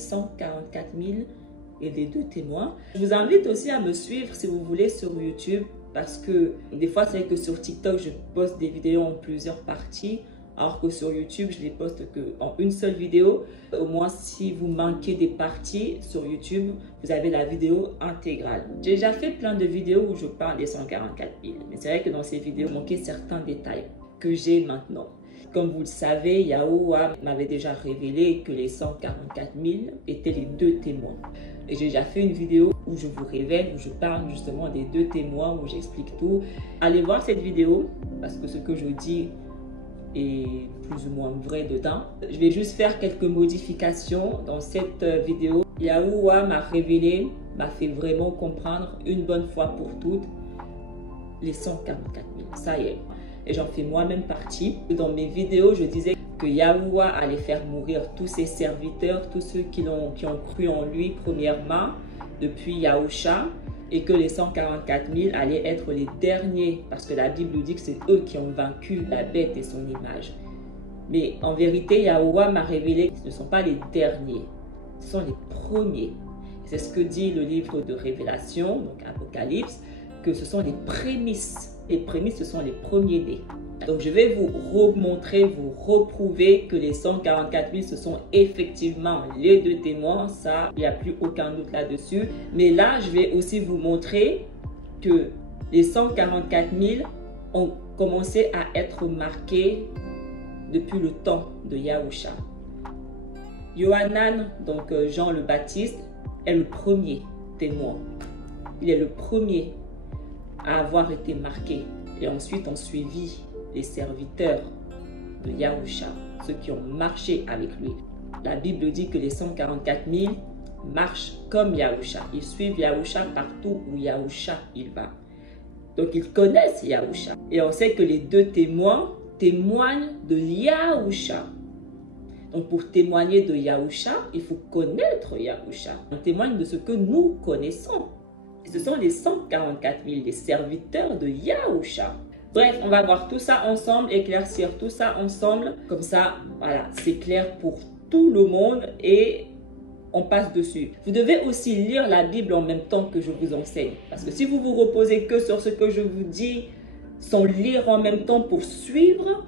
144 000 et les 2 témoins. Je vous invite aussi à me suivre si vous voulez sur YouTube, parce que des fois c'est vrai que sur TikTok je poste des vidéos en plusieurs parties, alors que sur YouTube je les poste qu'en une seule vidéo. Au moins si vous manquez des parties sur YouTube, vous avez la vidéo intégrale. J'ai déjà fait plein de vidéos où je parle des 144 000, mais c'est vrai que dans ces vidéos il manquait certains détails que j'ai maintenant. Comme vous le savez, Yahuwah m'avait déjà révélé que les 144 000 étaient les 2 témoins. Et j'ai déjà fait une vidéo où je vous révèle, où je parle justement des 2 témoins, où j'explique tout. Allez voir cette vidéo, parce que ce que je dis est plus ou moins vrai dedans. Je vais juste faire quelques modifications dans cette vidéo. Yahuwah m'a révélé, m'a fait vraiment comprendre une bonne fois pour toutes les 144 000. Ça y est. Et j'en fais moi-même partie. Dans mes vidéos, je disais que Yahuwah allait faire mourir tous ses serviteurs, tous ceux qui ont cru en lui premièrement, depuis Yahusha, et que les 144 000 allaient être les derniers, parce que la Bible nous dit que c'est eux qui ont vaincu la bête et son image. Mais en vérité, Yahuwah m'a révélé que ce ne sont pas les derniers, ce sont les premiers. C'est ce que dit le livre de Révélation, donc Apocalypse, que ce sont les prémices. Les prémices, ce sont les premiers-nés. Donc, je vais vous remontrer, vous reprouver que les 144 000, ce sont effectivement les 2 témoins. Ça, il n'y a plus aucun doute là-dessus. Mais là, je vais aussi vous montrer que les 144 000 ont commencé à être marqués depuis le temps de Yahusha. Yohanan, donc Jean le Baptiste, est le premier témoin. Il est le premier à avoir été marqué. Et ensuite ont suivi les serviteurs de Yahusha, ceux qui ont marché avec lui. La Bible dit que les 144 000 marchent comme Yahusha. Ils suivent Yahusha partout où Yahusha il va. Donc ils connaissent Yahusha. Et on sait que les 2 témoins témoignent de Yahusha. Donc pour témoigner de Yahusha, il faut connaître Yahusha. On témoigne de ce que nous connaissons. Ce sont les 144 000, les serviteurs de Yahusha. Bref, on va voir tout ça ensemble, éclaircir tout ça ensemble. Comme ça, voilà, c'est clair pour tout le monde et on passe dessus. Vous devez aussi lire la Bible en même temps que je vous enseigne. Parce que si vous vous reposez que sur ce que je vous dis, sans lire en même temps pour suivre,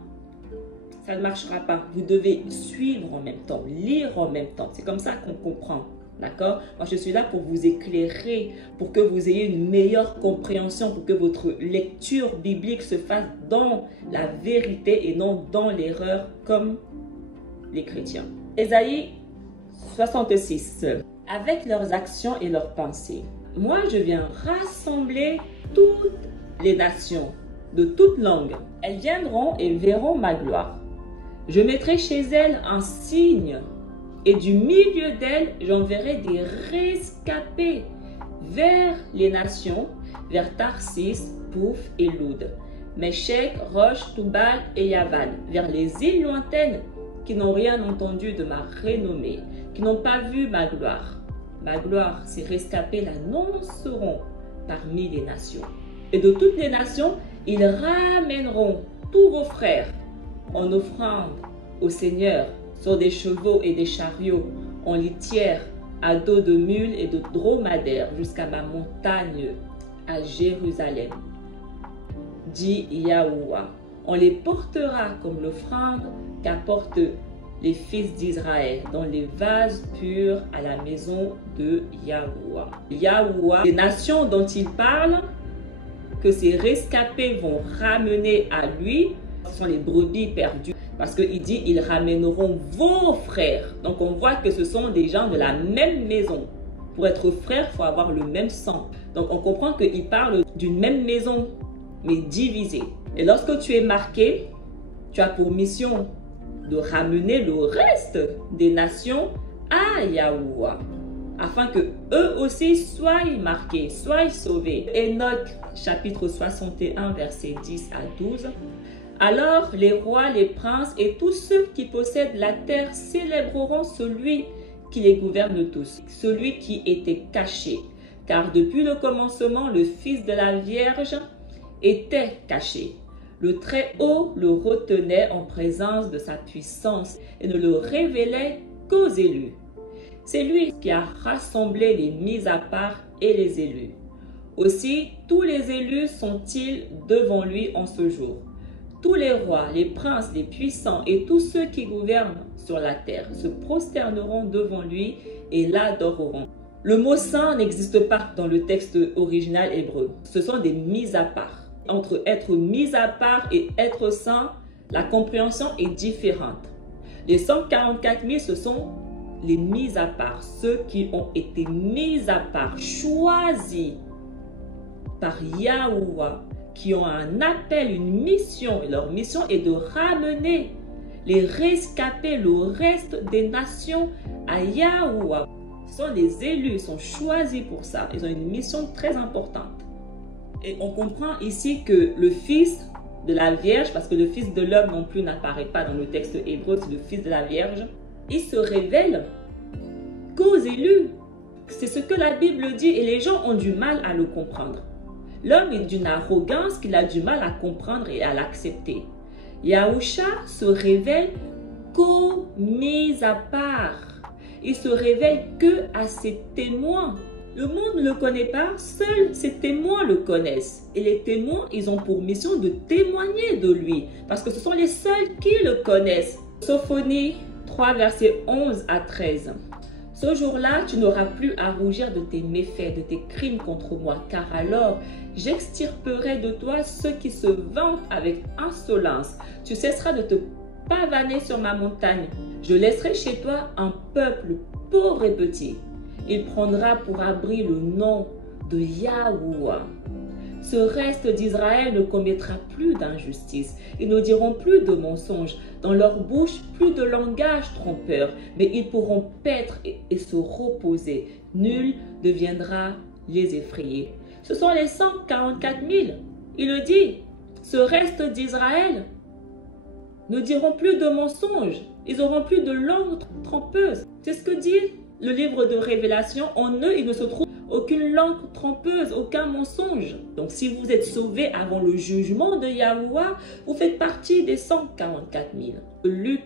ça ne marchera pas. Vous devez suivre en même temps, lire en même temps. C'est comme ça qu'on comprend. D'accord? Moi, je suis là pour vous éclairer, pour que vous ayez une meilleure compréhension, pour que votre lecture biblique se fasse dans la vérité et non dans l'erreur comme les chrétiens. Ésaïe 66. Avec leurs actions et leurs pensées, moi, je viens rassembler toutes les nations de toutes langues. Elles viendront et verront ma gloire. Je mettrai chez elles un signe. Et du milieu d'elle, j'enverrai des rescapés vers les nations, vers Tarsis, Pouf et Loud, Méchec, Roche, Toubal et Yavan, vers les îles lointaines qui n'ont rien entendu de ma renommée, qui n'ont pas vu ma gloire. Ma gloire, ces rescapés l'annonceront parmi les nations. Et de toutes les nations, ils ramèneront tous vos frères en offrande au Seigneur, sur des chevaux et des chariots, en litière, à dos de mules et de dromadaires, jusqu'à ma montagne à Jérusalem. Dit Yahuwah. On les portera comme l'offrande qu'apportent les fils d'Israël dans les vases purs à la maison de Yahuwah. Yahuwah, les nations dont il parle, que ces rescapés vont ramener à lui, ce sont les brebis perdues. Parce qu'il dit, ils ramèneront vos frères. Donc on voit que ce sont des gens de la même maison. Pour être frère, il faut avoir le même sang. Donc on comprend qu'il parle d'une même maison, mais divisée. Et lorsque tu es marqué, tu as pour mission de ramener le reste des nations à Yahuwah, afin que eux aussi soient marqués, soient sauvés. Enoch, chapitre 61, versets 10 à 12. Alors les rois, les princes et tous ceux qui possèdent la terre célébreront celui qui les gouverne tous, celui qui était caché. Car depuis le commencement, le Fils de la Vierge était caché. Le Très-Haut le retenait en présence de sa puissance et ne le révélait qu'aux élus. C'est lui qui a rassemblé les mis à part et les élus. Aussi, tous les élus sont-ils devant lui en ce jour. Tous les rois, les princes, les puissants et tous ceux qui gouvernent sur la terre se prosterneront devant lui et l'adoreront. Le mot saint n'existe pas dans le texte original hébreu. Ce sont des mis à part. Entre être mis à part et être saint, la compréhension est différente. Les 144 000, ce sont les mis à part, ceux qui ont été mis à part, choisis par Yahuwah, qui ont un appel, une mission. Et leur mission est de ramener les rescapés, le reste des nations à Yahuwah. Ce sont des élus, ils sont choisis pour ça. Ils ont une mission très importante. Et on comprend ici que le fils de la Vierge, parce que le fils de l'homme non plus n'apparaît pas dans le texte hébreu, c'est le fils de la Vierge, il se révèle qu'aux élus. C'est ce que la Bible dit et les gens ont du mal à le comprendre. L'homme est d'une arrogance qu'il a du mal à comprendre et à l'accepter. Yahusha se révèle qu'aux mis à part. Il se révèle que à ses témoins. Le monde ne le connaît pas, seuls ses témoins le connaissent. Et les témoins, ils ont pour mission de témoigner de lui, parce que ce sont les seuls qui le connaissent. Sophonie 3, versets 11 à 13. Ce jour-là, tu n'auras plus à rougir de tes méfaits, de tes crimes contre moi, car alors j'extirperai de toi ceux qui se vantent avec insolence. Tu cesseras de te pavaner sur ma montagne. Je laisserai chez toi un peuple pauvre et petit. Il prendra pour abri le nom de Yahuwah. Ce reste d'Israël ne commettra plus d'injustice. Ils ne diront plus de mensonges. Dans leur bouche, plus de langage trompeur. Mais ils pourront paître et se reposer. Nul ne viendra les effrayer. Ce sont les 144 000. Il le dit. Ce reste d'Israël ne diront plus de mensonges. Ils n'auront plus de langue trompeuse. C'est ce que dit le livre de Révélation. En eux, il ne se trouve aucune langue trompeuse, aucun mensonge. Donc si vous êtes sauvés avant le jugement de Yahuwah, vous faites partie des 144 000. Luc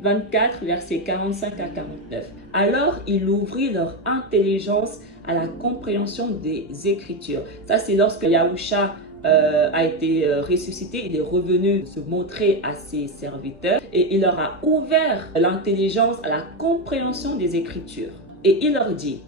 24, versets 45 à 49. Alors il ouvrit leur intelligence à la compréhension des Écritures. Ça, c'est lorsque Yahusha a été ressuscité, il est revenu se montrer à ses serviteurs et il leur a ouvert l'intelligence à la compréhension des Écritures. Et il leur dit: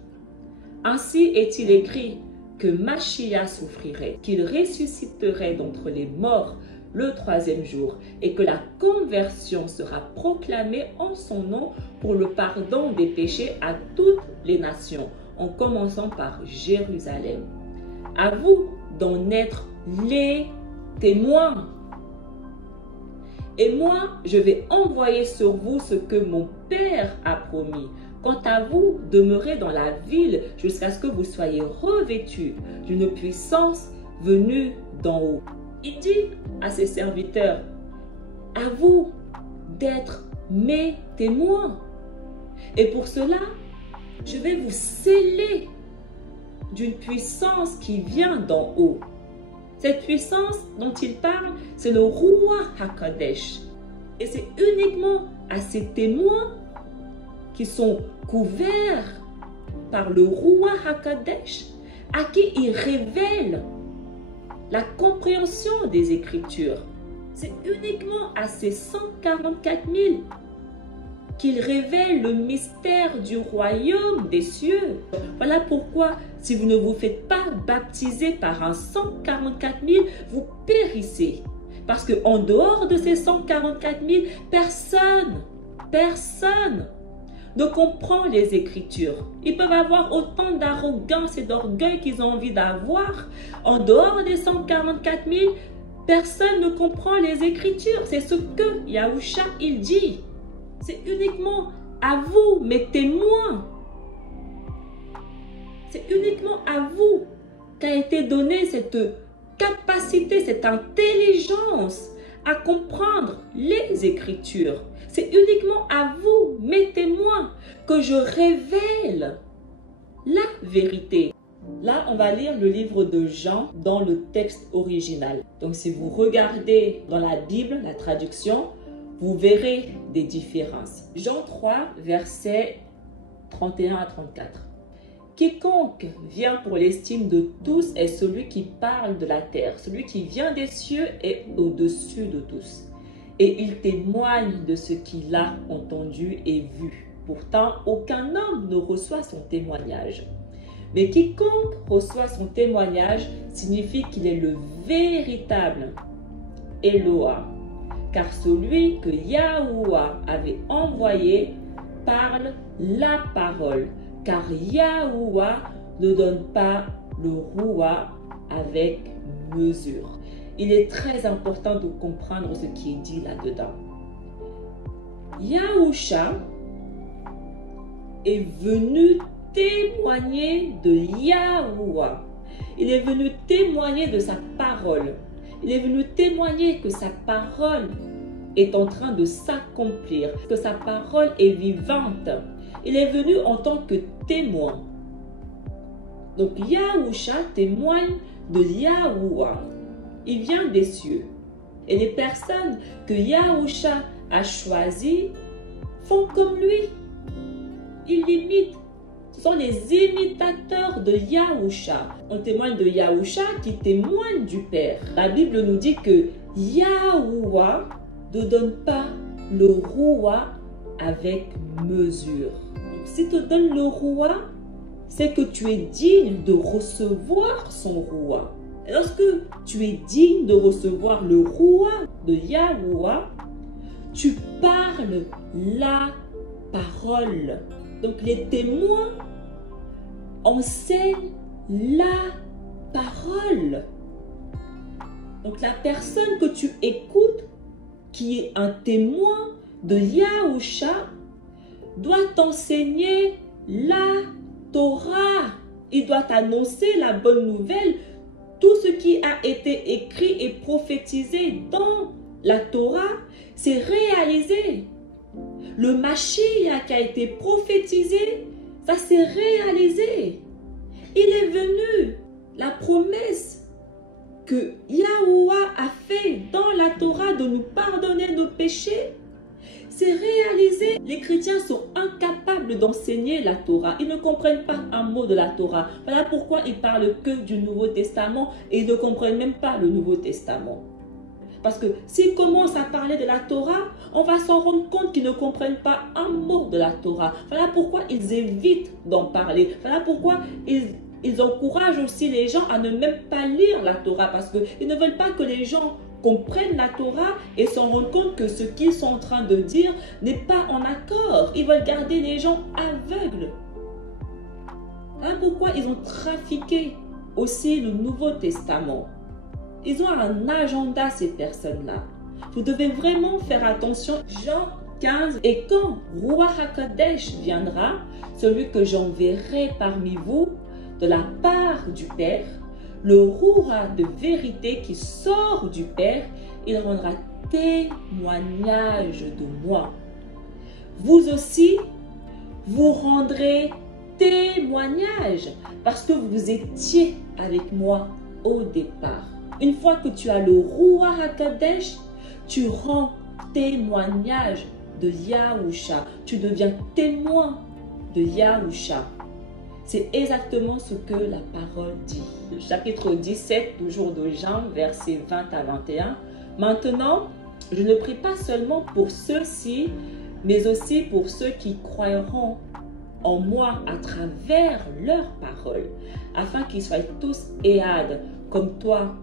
ainsi est-il écrit que Mashiach souffrirait, qu'il ressusciterait d'entre les morts le troisième jour et que la conversion sera proclamée en son nom pour le pardon des péchés à toutes les nations, en commençant par Jérusalem. À vous d'en être les témoins. Et moi, je vais envoyer sur vous ce que mon Père a promis. Quant à vous, demeurez dans la ville jusqu'à ce que vous soyez revêtus d'une puissance venue d'en haut. Il dit à ses serviteurs: à vous d'être mes témoins. Et pour cela, je vais vous sceller d'une puissance qui vient d'en haut. Cette puissance dont il parle, c'est le Ruach HaKodesh. Et c'est uniquement à ces témoins qui sont couverts par le Ruach HaKodesh, à qui il révèle la compréhension des Écritures. C'est uniquement à ces 144 000 qu'il révèle le mystère du royaume des cieux. Voilà pourquoi, si vous ne vous faites pas baptiser par un 144 000, vous périssez. Parce qu'en dehors de ces 144 000, personne ne comprend les Écritures. Ils peuvent avoir autant d'arrogance et d'orgueil qu'ils ont envie d'avoir. En dehors des 144 000, personne ne comprend les Écritures. C'est ce que Yahusha il dit. C'est uniquement à vous, mes témoins. C'est uniquement à vous qu'a été donnée cette capacité, cette intelligence à comprendre les Écritures. C'est uniquement à vous, mes témoins, que je révèle la vérité. Là, on va lire le livre de Jean dans le texte original. Donc, si vous regardez dans la Bible, la traduction, vous verrez des différences. Jean 3, verset 31 à 34. Quiconque vient pour l'estime de tous est celui qui parle de la terre. Celui qui vient des cieux est au-dessus de tous. Et il témoigne de ce qu'il a entendu et vu. Pourtant, aucun homme ne reçoit son témoignage. Mais quiconque reçoit son témoignage signifie qu'il est le véritable Eloa. Car celui que Yahuwah avait envoyé parle la parole. Car Yahuwah ne donne pas le roua avec mesure. Il est très important de comprendre ce qui est dit là-dedans. Yahusha est venu témoigner de Yahuwah. Il est venu témoigner de sa parole. Il est venu témoigner que sa parole est en train de s'accomplir, que sa parole est vivante. Il est venu en tant que témoin. Donc Yahusha témoigne de Yahuwah. Il vient des cieux. Et les personnes que Yahusha a choisies font comme lui. Ils l'imitent. Ce sont les imitateurs de Yahusha. On témoigne de Yahusha qui témoigne du Père. La Bible nous dit que Yahuwah ne donne pas le roua avec mesure. Donc, s'il te donne le roua, c'est que tu es digne de recevoir son roua. Et lorsque tu es digne de recevoir le roua de Yahuwah, tu parles la parole. Donc les témoins enseignent la parole. Donc la personne que tu écoutes, qui est un témoin de Yahusha, doit t'enseigner la Torah. Il doit t'annoncer la bonne nouvelle. Tout ce qui a été écrit et prophétisé dans la Torah, c'est réalisé. Le Mashiach qui a été prophétisé, ça s'est réalisé. Il est venu. La promesse que Yahuwah a fait dans la Torah de nous pardonner nos péchés, c'est réalisé. Les chrétiens sont incapables d'enseigner la Torah. Ils ne comprennent pas un mot de la Torah. Voilà pourquoi ils parlent que du Nouveau Testament et ils ne comprennent même pas le Nouveau Testament. Parce que s'ils commencent à parler de la Torah, on va s'en rendre compte qu'ils ne comprennent pas un mot de la Torah. Voilà pourquoi ils évitent d'en parler. Voilà pourquoi ils encouragent aussi les gens à ne même pas lire la Torah. Parce qu'ils ne veulent pas que les gens comprennent la Torah et s'en rendent compte que ce qu'ils sont en train de dire n'est pas en accord. Ils veulent garder les gens aveugles. Voilà pourquoi ils ont trafiqué aussi le Nouveau Testament. Ils ont un agenda, ces personnes-là. Vous devez vraiment faire attention. Jean 15. Et quand Ruach HaKodesh viendra, celui que j'enverrai parmi vous, de la part du Père, le Ruach de vérité qui sort du Père, il rendra témoignage de moi. Vous aussi, vous rendrez témoignage parce que vous étiez avec moi au départ. Une fois que tu as le Ruach HaKodesh, tu rends témoignage de Yahusha. Tu deviens témoin de Yahusha. C'est exactement ce que la parole dit. Le chapitre 17, toujours de Jean, versets 20 à 21. Maintenant, je ne prie pas seulement pour ceux-ci, mais aussi pour ceux qui croiront en moi à travers leur parole, afin qu'ils soient tous éades, comme toi,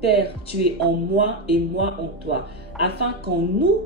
Père, tu es en moi et moi en toi, afin qu'en nous,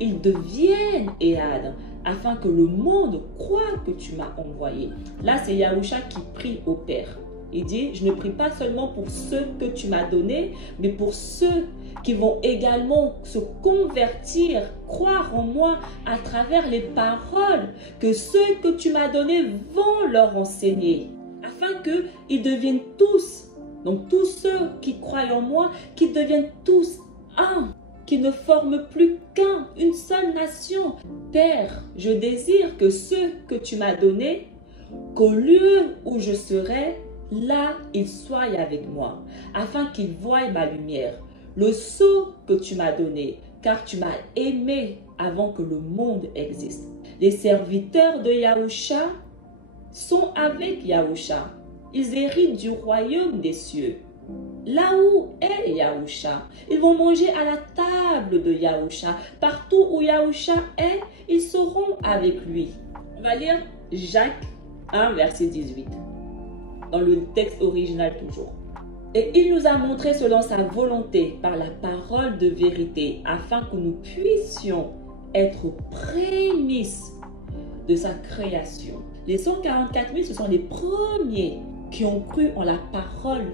ils deviennent éades, afin que le monde croie que tu m'as envoyé. Là, c'est Yahusha qui prie au Père. Il dit, je ne prie pas seulement pour ceux que tu m'as donnés, mais pour ceux qui vont également se convertir, croire en moi à travers les paroles que ceux que tu m'as donnés vont leur enseigner, afin qu'ils deviennent tous, donc tous ceux qui croient en moi, qu'ils deviennent tous un, qu'ils ne forment plus qu'un, une seule nation. Père, je désire que ceux que tu m'as donnés, qu'au lieu où je serai, là, ils soient avec moi, afin qu'ils voient ma lumière, le sceau que tu m'as donné, car tu m'as aimé avant que le monde existe. Les serviteurs de Yahusha sont avec Yahusha. Ils héritent du royaume des cieux. Là où est Yahusha, ils vont manger à la table de Yahusha. Partout où Yahusha est, ils seront avec lui. On va lire Jacques 1, verset 18. Dans le texte original toujours. Et il nous a montré selon sa volonté par la parole de vérité, afin que nous puissions être prémices de sa création. Les 144 000, ce sont les premiers qui ont cru en la parole,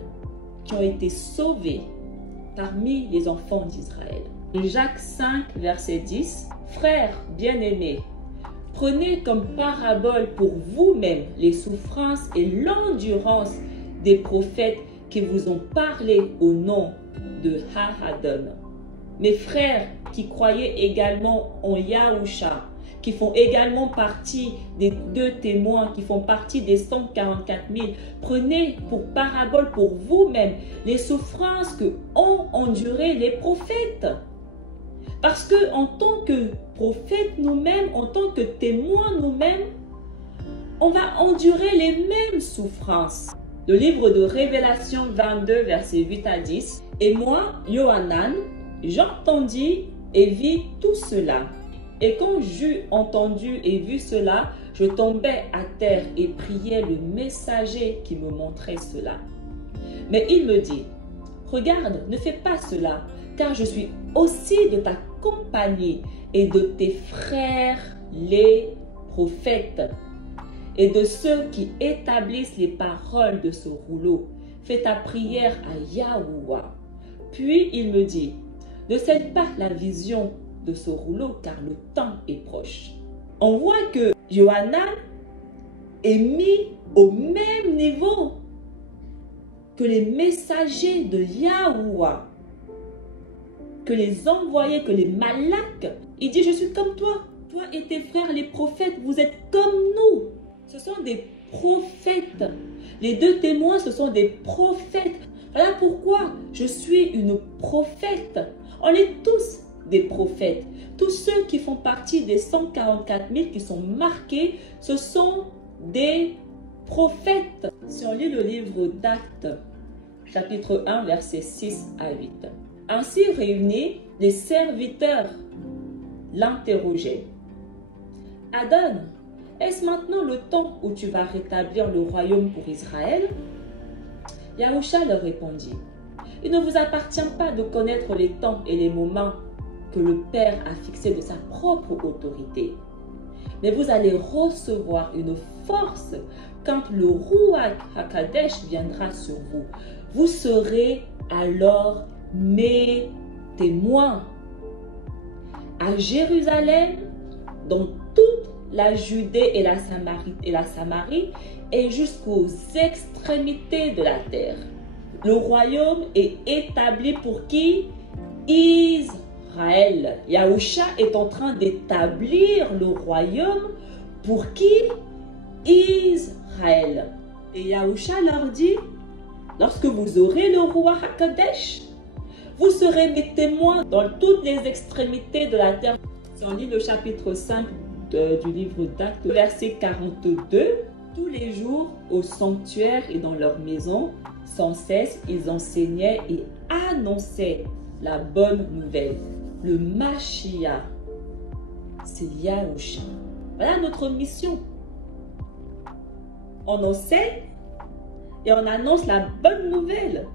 qui ont été sauvés parmi les enfants d'Israël. Jacques 5, verset 10. Frères bien-aimés, prenez comme parabole pour vous-même les souffrances et l'endurance des prophètes qui vous ont parlé au nom de Ha-Adam. Mes frères qui croyaient également en Yahusha, qui font également partie des 2 témoins, qui font partie des 144 000, prenez pour parabole pour vous-même les souffrances que ont enduré les prophètes. Parce que en tant que prophètes nous-mêmes, en tant que témoins nous-mêmes, on va endurer les mêmes souffrances. Le livre de Révélation 22, versets 8 à 10. Et moi, Yohanan, j'entendis et vis tout cela. Et quand j'eus entendu et vu cela, je tombais à terre et priais le messager qui me montrait cela. Mais il me dit, regarde, ne fais pas cela, car je suis aussi de ta compagnie et de tes frères les prophètes et de ceux qui établissent les paroles de ce rouleau. Fais ta prière à Yahuwah. Puis il me dit, ne cède pas la vision de ce rouleau, car le temps est proche. On voit que Yohanan est mis au même niveau que les messagers de Yahuwah, que les envoyés, que les malaks. Il dit, je suis comme toi. Toi et tes frères, les prophètes, vous êtes comme nous. Ce sont des prophètes. Les 2 témoins, ce sont des prophètes. Voilà pourquoi je suis une prophète. On est tous des prophètes. Tous ceux qui font partie des 144 000 qui sont marqués, ce sont des prophètes. Si on lit le livre d'Actes, chapitre 1, versets 6 à 8. Ainsi réunis, les serviteurs l'interrogeaient. Adon, est-ce maintenant le temps où tu vas rétablir le royaume pour Israël? Yahusha leur répondit, il ne vous appartient pas de connaître les temps et les moments que le Père a fixés de sa propre autorité. Mais vous allez recevoir une force quand le Ruach HaKadosh viendra sur vous. Vous serez alors mes témoins à Jérusalem, dans toute la Judée et la Samarie et jusqu'aux extrémités de la terre. Le royaume est établi pour qui? Israël. Yahusha est en train d'établir le royaume pour qui? Israël. Et Yahusha leur dit, lorsque vous aurez le Ruach HaKadosh, vous serez mes témoins dans toutes les extrémités de la terre. Si on lit le chapitre 5 du livre d'Actes, verset 42, tous les jours au sanctuaire et dans leur maison, sans cesse, ils enseignaient et annonçaient la bonne nouvelle. Le Mashiach, c'est Yahusha. Voilà notre mission. On enseigne et on annonce la bonne nouvelle.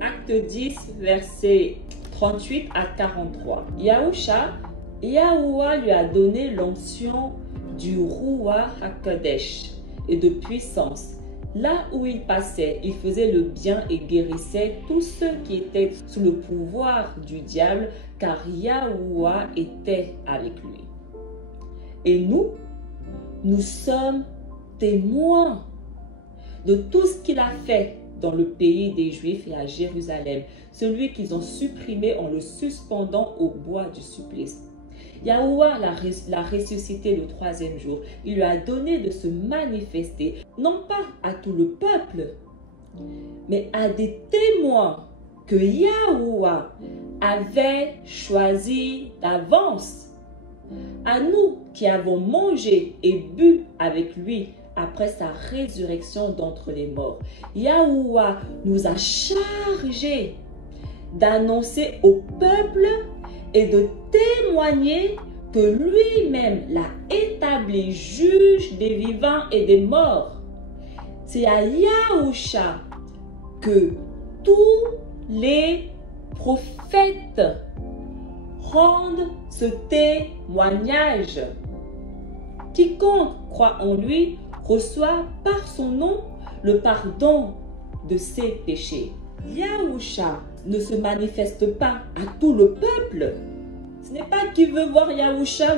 Acte 10, versets 38 à 43. Yahuwah lui a donné l'onction du Ruach HaKadosh et de puissance. Là où il passait, il faisait le bien et guérissait tous ceux qui étaient sous le pouvoir du diable, car Yahuwah était avec lui. Et nous sommes témoins de tout ce qu'il a fait dans le pays des Juifs et à Jérusalem, celui qu'ils ont supprimé en le suspendant au bois du supplice. Yahuwah l'a ressuscité le 3e jour. Il lui a donné de se manifester, non pas à tout le peuple, mais à des témoins que Yahuwah avait choisis d'avance. À nous qui avons mangé et bu avec lui après sa résurrection d'entre les morts. Yahuwah nous a chargés d'annoncer au peuple et de témoigner que lui-même l'a établi juge des vivants et des morts. C'est à Yahusha que tous les prophètes rendent ce témoignage. Quiconque croit en lui reçoit par son nom le pardon de ses péchés. Yahusha ne se manifeste pas à tout le peuple. Ce n'est pas qui veut voir Yahusha,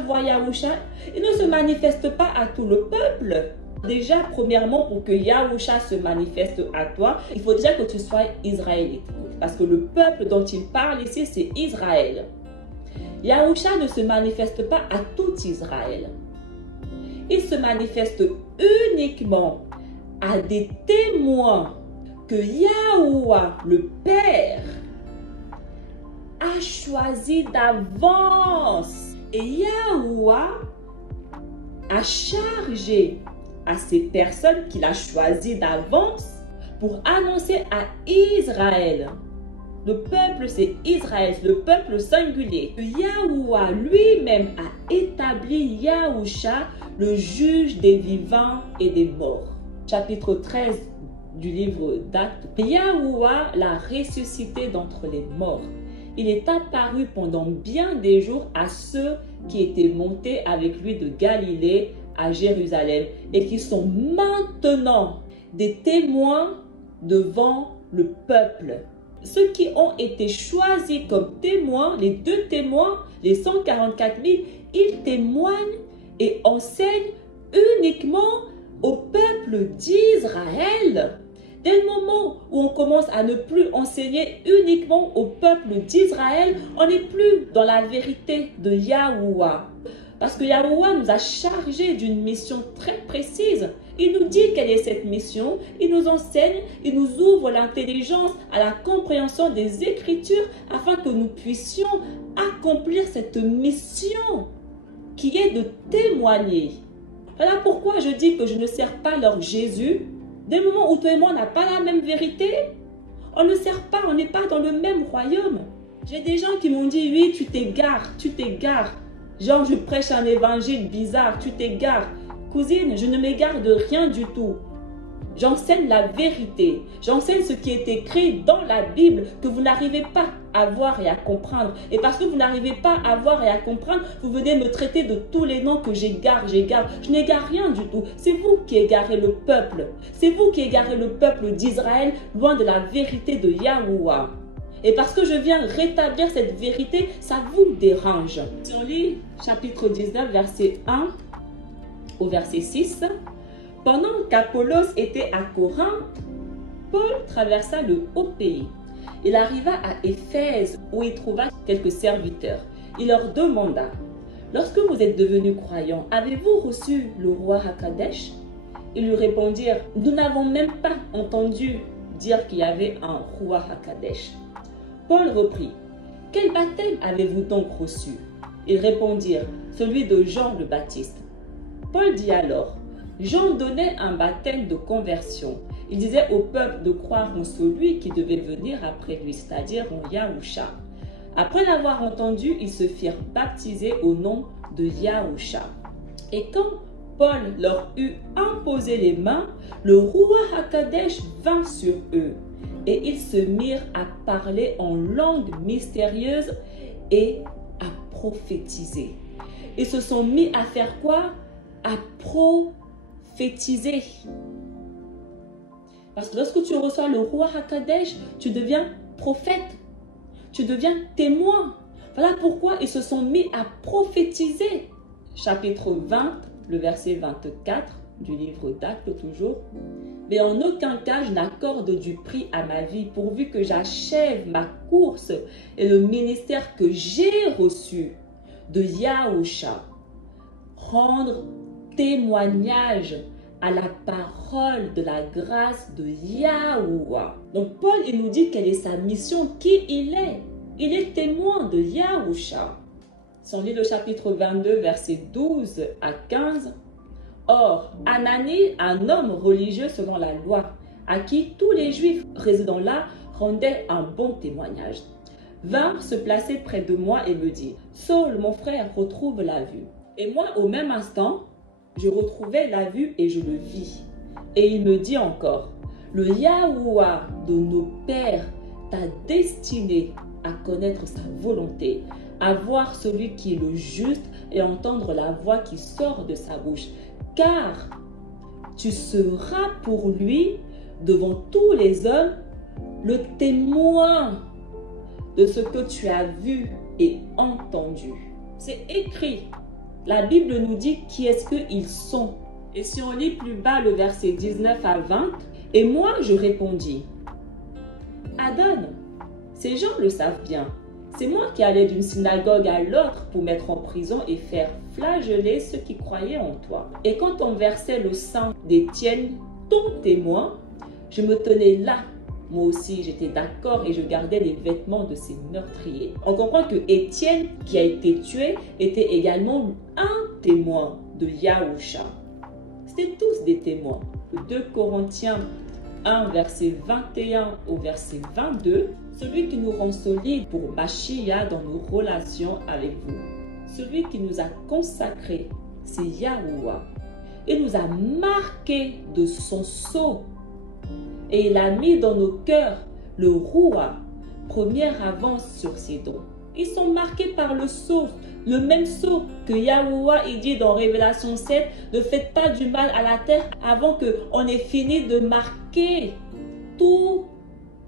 il ne se manifeste pas à tout le peuple. Déjà, premièrement, pour que Yahusha se manifeste à toi, il faut déjà que tu sois israélite. Parce que le peuple dont il parle ici, c'est Israël. Yahusha ne se manifeste pas à tout Israël. Il se manifeste uniquement à des témoins que Yahuwah, le Père, a choisi d'avance. Et Yahuwah a chargé à ces personnes qu'il a choisies d'avance pour annoncer à Israël. Le peuple, c'est Israël, le peuple singulier. Yahuwah lui-même a établi Yahusha, le juge des vivants et des morts. Chapitre 13 du livre d'Actes. Yahuwah l'a ressuscité d'entre les morts. Il est apparu pendant bien des jours à ceux qui étaient montés avec lui de Galilée à Jérusalem et qui sont maintenant des témoins devant le peuple. Ceux qui ont été choisis comme témoins, les 2 témoins, les 144 000, ils témoignent et enseignent uniquement au peuple d'Israël. Dès le moment où on commence à ne plus enseigner uniquement au peuple d'Israël, on n'est plus dans la vérité de Yahuwah. Parce que Yahuwah nous a chargés d'une mission très précise. Il nous dit quelle est cette mission, il nous enseigne, il nous ouvre l'intelligence à la compréhension des Écritures afin que nous puissions accomplir cette mission qui est de témoigner. Voilà pourquoi je dis que je ne sers pas leur Jésus. Dès le moment où toi et moi, on n'a pas la même vérité, on ne sert pas, on n'est pas dans le même royaume. J'ai des gens qui m'ont dit, oui, tu t'égares, tu t'égares. Genre, je prêche un évangile bizarre, tu t'égares. Cousine, je ne m'égare de rien du tout. J'enseigne la vérité. J'enseigne ce qui est écrit dans la Bible que vous n'arrivez pas à voir et à comprendre. Et parce que vous n'arrivez pas à voir et à comprendre, vous venez me traiter de tous les noms que j'égare, j'égare. Je n'égare rien du tout. C'est vous qui égarez le peuple. C'est vous qui égarez le peuple d'Israël loin de la vérité de Yahuwah. Et parce que je viens rétablir cette vérité, ça vous dérange. Si on lit chapitre 19, verset 1 au verset 6, pendant qu'Apollos était à Corinthe, Paul traversa le haut pays. Il arriva à Éphèse où il trouva quelques serviteurs. Il leur demanda, « Lorsque vous êtes devenus croyants, avez-vous reçu le roi Hakadesh ?» Ils lui répondirent, « Nous n'avons même pas entendu dire qu'il y avait un roi Hakadesh. » Paul reprit, « Quel baptême avez-vous donc reçu ?» Ils répondirent, « Celui de Jean le Baptiste. » Paul dit alors, Jean donnait un baptême de conversion. Il disait au peuple de croire en celui qui devait venir après lui, c'est-à-dire en Yahusha. Après l'avoir entendu, ils se firent baptiser au nom de Yahusha. Et quand Paul leur eut imposé les mains, le roi Hakadesh vint sur eux. Et ils se mirent à parler en langue mystérieuse et à prophétiser. Ils se sont mis à faire quoi? À prophétiser. Parce que lorsque tu reçois le roi Hakadesh, tu deviens prophète. Tu deviens témoin. Voilà pourquoi ils se sont mis à prophétiser. Chapitre 20, le verset 24 du livre d'Actes toujours. Mais en aucun cas je n'accorde du prix à ma vie pourvu que j'achève ma course et le ministère que j'ai reçu de Yahusha. Rendre témoignage à la parole de la grâce de Yahuwah. Donc Paul, il nous dit quelle est sa mission, qui il est. Il est témoin de Yahusha. Si on lit le chapitre 22, versets 12 à 15, Or, Anani, un homme religieux selon la loi, à qui tous les Juifs résidant là rendaient un bon témoignage, vint se placer près de moi et me dit, « Saul, mon frère, retrouve la vue. » Et moi, au même instant, je retrouvai la vue et je le vis. Et il me dit encore, « Le Yahuwah de nos pères t'a destiné à connaître sa volonté, à voir celui qui est le juste et entendre la voix qui sort de sa bouche. Car tu seras pour lui, devant tous les hommes, le témoin de ce que tu as vu et entendu. » C'est écrit. La Bible nous dit qui est-ce qu'ils sont. Et si on lit plus bas le verset 19 à 20, « Et moi je répondis, Adon, ces gens le savent bien. C'est moi qui allais d'une synagogue à l'autre pour mettre en prison et faire flageller ceux qui croyaient en toi. Et quand on versait le sang d'Étienne, ton témoin, je me tenais là. Moi aussi, j'étais d'accord et je gardais les vêtements de ces meurtriers. » On comprend que Étienne, qui a été tué, était également un témoin de Yahusha. C'était tous des témoins. 2 Corinthiens 1, verset 21 au verset 22. Celui qui nous rend solides pour Mashiach dans nos relations avec vous. Celui qui nous a consacrés, c'est Yahuwah. Il nous a marqués de son sceau. Et il a mis dans nos cœurs le Roua, première avance sur ses dons. Ils sont marqués par le sceau, le même sceau que Yahuwah il dit dans Révélation 7, ne faites pas du mal à la terre avant qu'on ait fini de marquer tous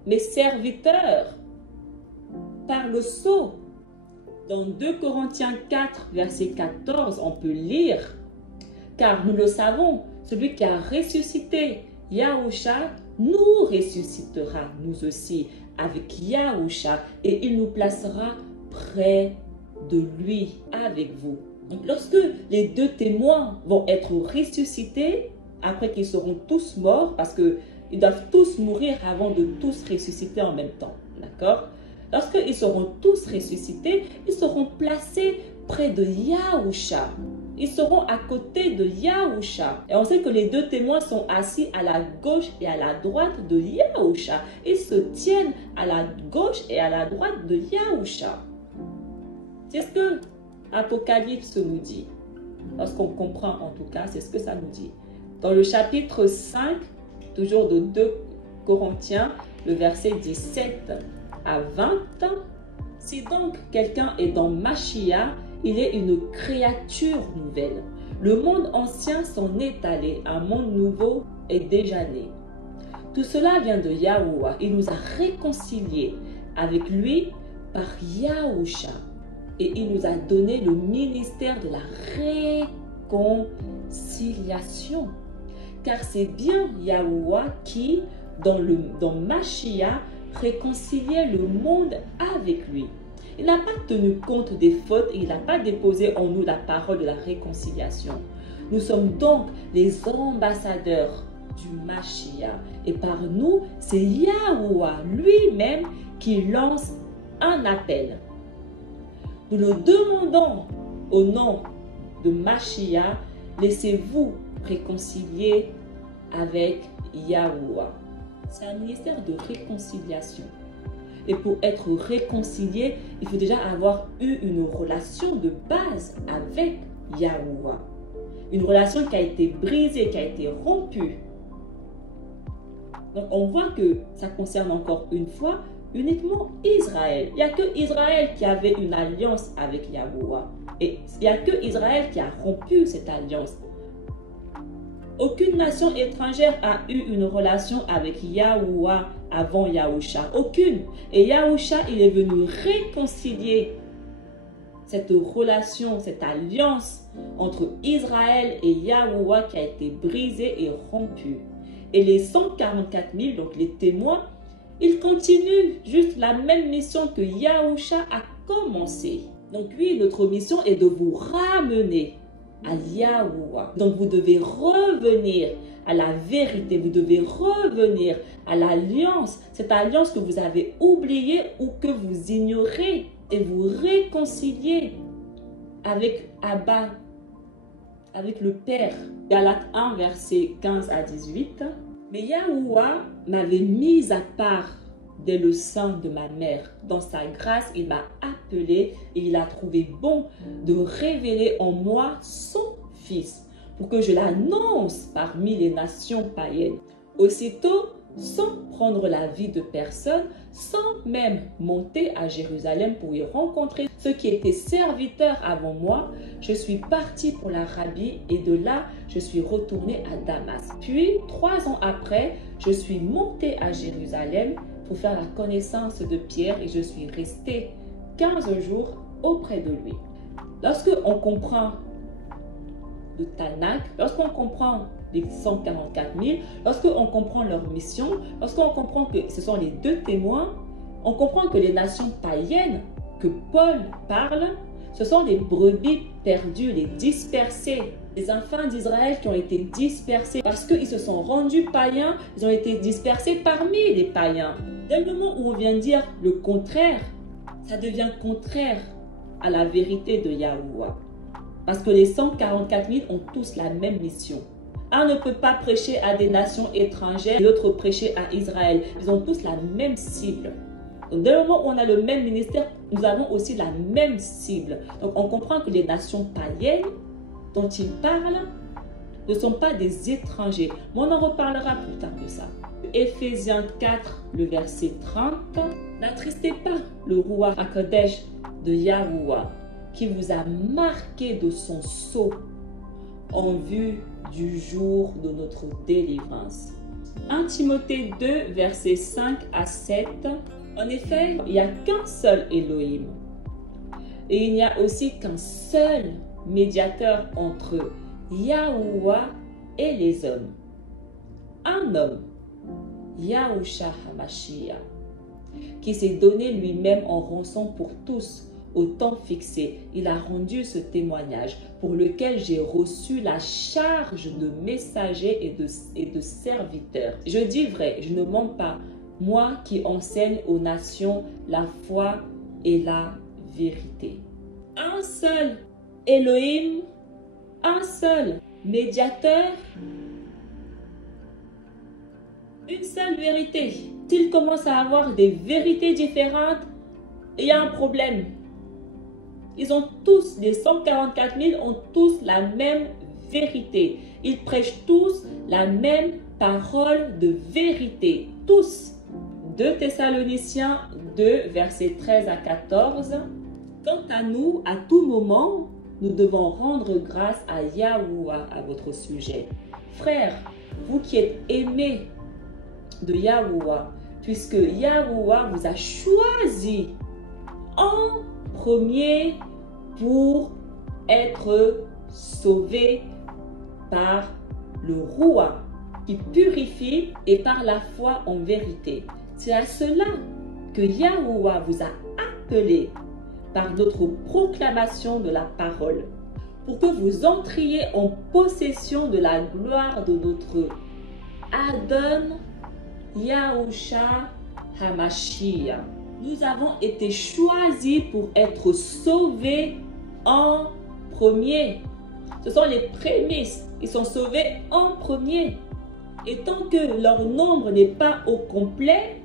mes serviteurs par le sceau. Dans 2 Corinthiens 4, verset 14, on peut lire, car nous le savons, celui qui a ressuscité Yahusha nous ressuscitera nous aussi avec Yahusha et il nous placera près de lui avec vous. Donc, lorsque les 2 témoins vont être ressuscités, après qu'ils seront tous morts, parce qu'ils doivent tous mourir avant de tous ressusciter en même temps, d'accord? Lorsqu'ils seront tous ressuscités, ils seront placés près de Yahusha. Ils seront à côté de Yahusha. Et on sait que les 2 témoins sont assis à la gauche et à la droite de Yahusha. Ils se tiennent à la gauche et à la droite de Yahusha. C'est ce que Apocalypse nous dit. Lorsqu'on comprend en tout cas, c'est ce que ça nous dit. Dans le chapitre 5, toujours de 2 Corinthiens, le verset 17 à 20, « Si donc quelqu'un est dans Mashiach, il est une créature nouvelle. Le monde ancien s'en est allé, un monde nouveau est déjà né. Tout cela vient de Yahuwah. Il nous a réconciliés avec lui par Yahusha. Et il nous a donné le ministère de la réconciliation. Car c'est bien Yahuwah qui, dans Mashiach, réconciliait le monde avec lui. Il n'a pas tenu compte des fautes et il n'a pas déposé en nous la parole de la réconciliation. Nous sommes donc les ambassadeurs du Mashiach. Et par nous, c'est Yahuwah lui-même qui lance un appel. Nous le demandons au nom de Mashiach, laissez-vous réconcilier avec Yahuwah. C'est un ministère de réconciliation. Et pour être réconcilié, il faut déjà avoir eu une relation de base avec Yahuwah. Une relation qui a été brisée, qui a été rompue. Donc on voit que ça concerne encore une fois uniquement Israël. Il n'y a que Israël qui avait une alliance avec Yahuwah. Et il n'y a que Israël qui a rompu cette alliance. Aucune nation étrangère a eu une relation avec Yahuwah avant Yahusha. Aucune. Et Yahusha, il est venu réconcilier cette relation, cette alliance entre Israël et Yahuwah qui a été brisée et rompue. Et les 144 000, donc les témoins, ils continuent juste la même mission que Yahusha a commencé. Donc oui, notre mission est de vous ramener à Yahuwah. Donc vous devez revenir à la vérité, vous devez revenir à l'alliance, cette alliance que vous avez oubliée ou que vous ignorez et vous réconcilier avec Abba, avec le Père. Galates 1, versets 15 à 18. Mais Yahuwah m'avait mise à part dès le sein de ma mère. Dans sa grâce, il m'a appelé et il a trouvé bon de révéler en moi son Fils pour que je l'annonce parmi les nations païennes. Aussitôt, sans prendre la vie de personne, sans même monter à Jérusalem pour y rencontrer ceux qui étaient serviteurs avant moi, je suis parti pour l'Arabie et de là, je suis retourné à Damas. Puis, 3 ans après, je suis monté à Jérusalem pour faire la connaissance de Pierre et je suis resté 15 jours auprès de lui. Lorsque on comprend le Tanakh, lorsqu'on comprend les 144 000, lorsqu'on comprend leur mission, lorsqu'on comprend que ce sont les 2 témoins, on comprend que les nations païennes que Paul parle, ce sont les brebis perdues, les dispersés, les enfants d'Israël qui ont été dispersés parce qu'ils se sont rendus païens, ils ont été dispersés parmi les païens. Dès le moment où on vient dire le contraire, ça devient contraire à la vérité de Yahuwah. Parce que les 144 000 ont tous la même mission. Un ne peut pas prêcher à des nations étrangères, l'autre prêcher à Israël. Ils ont tous la même cible. Donc, dès le moment où on a le même ministère, nous avons aussi la même cible. Donc, on comprend que les nations païennes dont il parle ne sont pas des étrangers. Mais on en reparlera plus tard de ça. Éphésiens 4, le verset 30. N'attristez pas le roi Akadesh de Yahuwah, qui vous a marqué de son sceau en vue du jour de notre délivrance. 1 Timothée 2, versets 5 à 7. En effet, il n'y a qu'un seul Elohim. Et il n'y a aussi qu'un seul médiateur entre Yahuwah et les hommes. Un homme, Yahusha HaMashiach, qui s'est donné lui-même en rançon pour tous au temps fixé. Il a rendu ce témoignage pour lequel j'ai reçu la charge de messager et de serviteur. Je dis vrai, je ne mens pas. Moi qui enseigne aux nations la foi et la vérité. Un seul Elohim, un seul médiateur, une seule vérité. S'il commence à avoir des vérités différentes, il y a un problème. Ils ont tous, les 144 000 ont tous la même vérité. Ils prêchent tous la même parole de vérité. Tous. 2 Thessaloniciens 2, versets 13 à 14. Quant à nous, à tout moment, nous devons rendre grâce à Yahuwah à votre sujet. Frères, vous qui êtes aimés de Yahuwah, puisque Yahuwah vous a choisi en premier pour être sauvé par le roi qui purifie et par la foi en vérité. C'est à cela que Yahuwah vous a appelé par notre proclamation de la parole, pour que vous entriez en possession de la gloire de notre Adon Yahusha HaMashiach. Nous avons été choisis pour être sauvés en premier. Ce sont les prémices. Ils sont sauvés en premier. Et tant que leur nombre n'est pas au complet,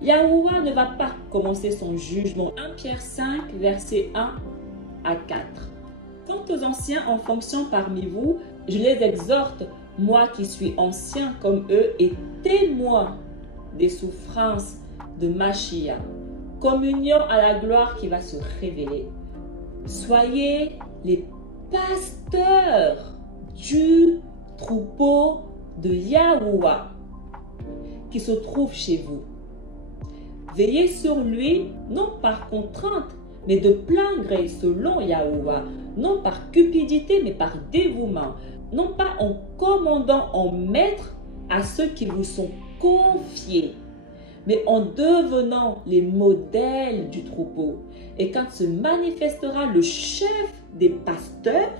Yahuwah ne va pas commencer son jugement. 1 Pierre 5, versets 1 à 4. Quant aux anciens en fonction parmi vous, je les exhorte, moi qui suis ancien comme eux et témoin des souffrances de Mashiach, communion à la gloire qui va se révéler. Soyez les pasteurs du troupeau de Yahuwah qui se trouve chez vous. Veillez sur lui, non par contrainte, mais de plein gré selon Yahuwah, non par cupidité, mais par dévouement, non pas en commandant en maître à ceux qui vous sont confiés, mais en devenant les modèles du troupeau. Et quand se manifestera le chef des pasteurs,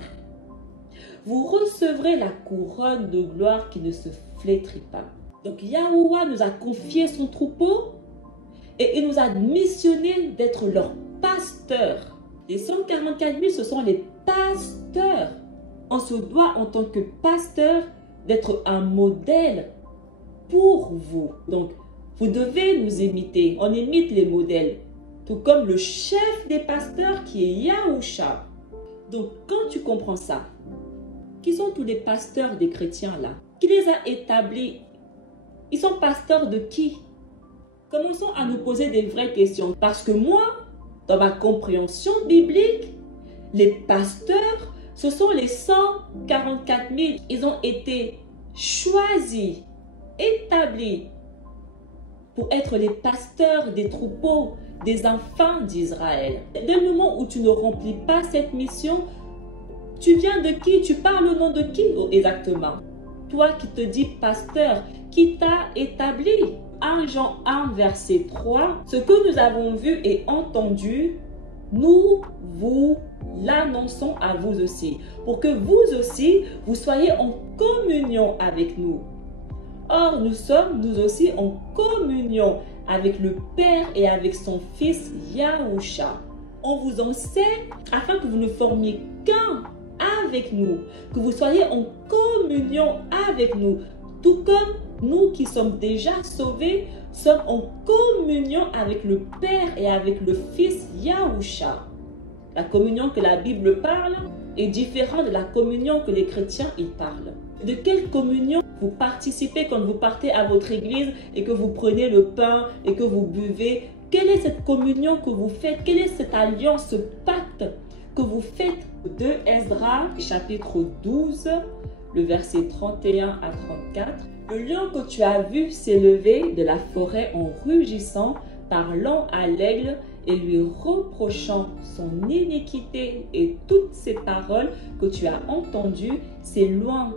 vous recevrez la couronne de gloire qui ne se flétrit pas. Donc Yahuwah nous a confié son troupeau et il nous a missionné d'être leur pasteur. Les 144 000, ce sont les pasteurs. On se doit en tant que pasteur d'être un modèle pour vous. Donc, vous devez nous imiter. On imite les modèles. Tout comme le chef des pasteurs qui est Yahusha. Donc, quand tu comprends ça, qui sont tous les pasteurs des chrétiens là? Qui les a établis? Ils sont pasteurs de qui? Commençons à nous poser des vraies questions. Parce que moi, dans ma compréhension biblique, les pasteurs, ce sont les 144 000. Ils ont été choisis, établis pour être les pasteurs des troupeaux, des enfants d'Israël. Dès le moment où tu ne remplis pas cette mission, tu viens de qui? Tu parles au nom de qui exactement? Toi qui te dis pasteur, qui t'a établi? 1 Jean 1, verset 3. Ce que nous avons vu et entendu, nous vous l'annonçons à vous aussi, pour que vous aussi, vous soyez en communion avec nous. Or, nous sommes, nous aussi, en communion avec le Père et avec son Fils Yahusha. On vous enseigne afin que vous ne formiez qu'un avec nous, que vous soyez en communion avec nous, tout comme nous qui sommes déjà sauvés, sommes en communion avec le Père et avec le Fils Yahusha. La communion que la Bible parle est différente de la communion que les chrétiens y parlent. De quelle communion vous participez quand vous partez à votre église et que vous prenez le pain et que vous buvez? Quelle est cette communion que vous faites? Quelle est cette alliance, ce pacte que vous faites? De Esdras, chapitre 12, le verset 31 à 34. Le lion que tu as vu s'élever de la forêt en rugissant, parlant à l'aigle et lui reprochant son iniquité et toutes ces paroles que tu as entendues, c'est loin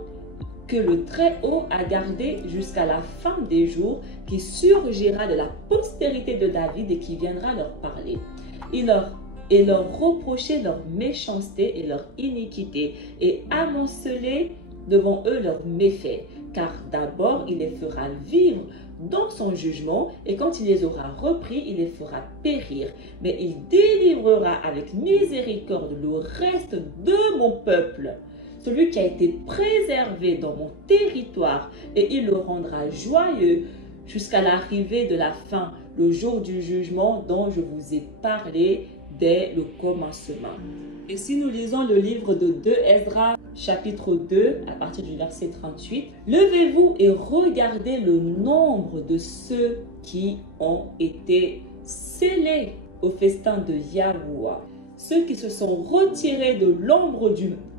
que le Très-Haut a gardé jusqu'à la fin des jours, qui surgira de la postérité de David et qui viendra leur parler. Et leur reprocher leur méchanceté et leur iniquité et amonceler devant eux leurs méfaits. Car d'abord, il les fera vivre dans son jugement, et quand il les aura repris, il les fera périr. Mais il délivrera avec miséricorde le reste de mon peuple, celui qui a été préservé dans mon territoire, et il le rendra joyeux jusqu'à l'arrivée de la fin, le jour du jugement dont je vous ai parlé dès le commencement. Et si nous lisons le livre de 2 Esdras, chapitre 2, à partir du verset 38, « Levez-vous et regardez le nombre de ceux qui ont été scellés au festin de Yahuwah, ceux qui se sont retirés de l'ombre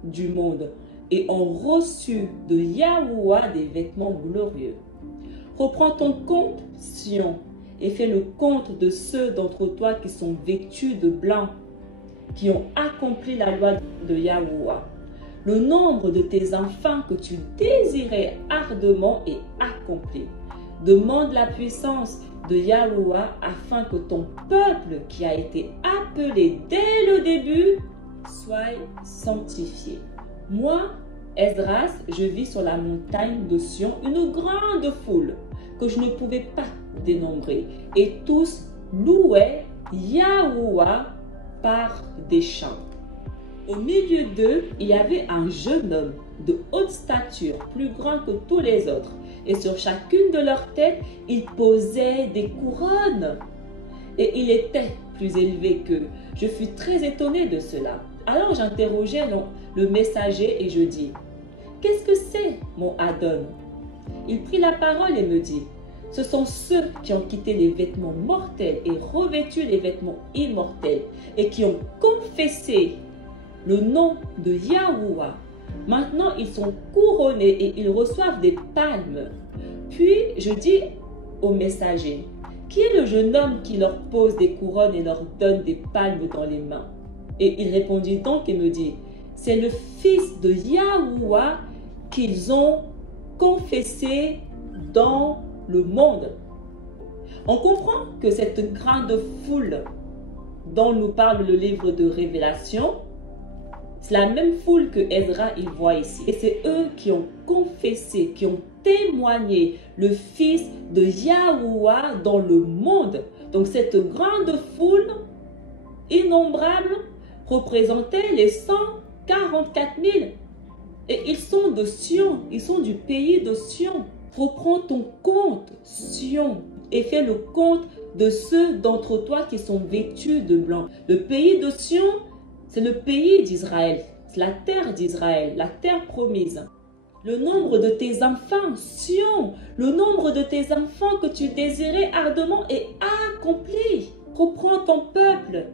du monde et ont reçu de Yahuwah des vêtements glorieux. Reprends ton compte, Sion, et fais le compte de ceux d'entre toi qui sont vêtus de blanc, qui ont accompli la loi de Yahuwah. Le nombre de tes enfants que tu désirais ardemment est accompli. Demande la puissance de Yahuwah afin que ton peuple qui a été appelé dès le début soit sanctifié. Moi, Esdras, je vis sur la montagne de Sion une grande foule que je ne pouvais pas dénombrer, et tous louaient Yahuwah par des chants. Au milieu d'eux, il y avait un jeune homme de haute stature, plus grand que tous les autres, et sur chacune de leurs têtes, il posait des couronnes, et il était plus élevé qu'eux. Je fus très étonné de cela. Alors j'interrogeai le messager et je dis, « Qu'est-ce que c'est, mon Adon ?» Il prit la parole et me dit, « Ce sont ceux qui ont quitté les vêtements mortels et revêtu les vêtements immortels et qui ont confessé le nom de Yahuwah. Maintenant, ils sont couronnés et ils reçoivent des palmes. » Puis je dis au messager, « Qui est le jeune homme qui leur pose des couronnes et leur donne des palmes dans les mains ?» Et il répondit donc et me dit, « C'est le fils de Yahuwah qu'ils ont confessé dans le monde. » On comprend que cette grande foule dont nous parle le livre de Révélation, c'est la même foule que Esdras il voit ici. Et c'est eux qui ont confessé, qui ont témoigné le Fils de Yahuwah dans le monde. Donc cette grande foule innombrable représentait les 144 000 Et ils sont de Sion, ils sont du pays de Sion. Reprends ton compte, Sion, et fais le compte de ceux d'entre toi qui sont vêtus de blanc. Le pays de Sion, c'est le pays d'Israël, c'est la terre d'Israël, la terre promise. Le nombre de tes enfants, Sion, le nombre de tes enfants que tu désirais ardemment est accompli. Reprends ton peuple.